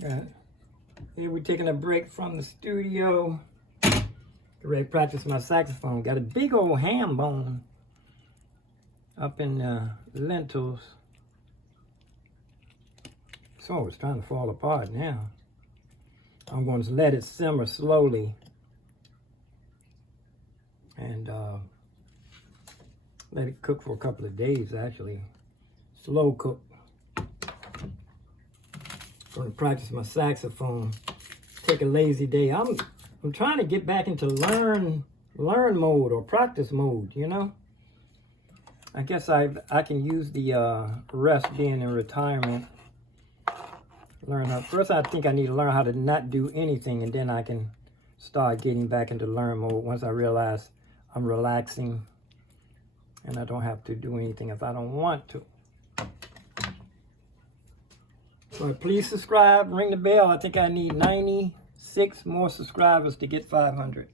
Here we're taking a break from the studio. Get ready to practice my saxophone. Got a big old ham bone up in lentils. So it's trying to fall apart now. I'm going to let it simmer slowly and let it cook for a couple of days, actually. Slow cook. Going to practice my saxophone. Take a lazy day. I'm trying to get back into learn mode or practice mode, you know. I guess I can use the rest being in retirement. First I think I need to learn how to not do anything, and then I can start getting back into learn mode once I realize I'm relaxing and I don't have to do anything if I don't want to. So please subscribe, ring the bell. I think I need 96 more subscribers to get 500.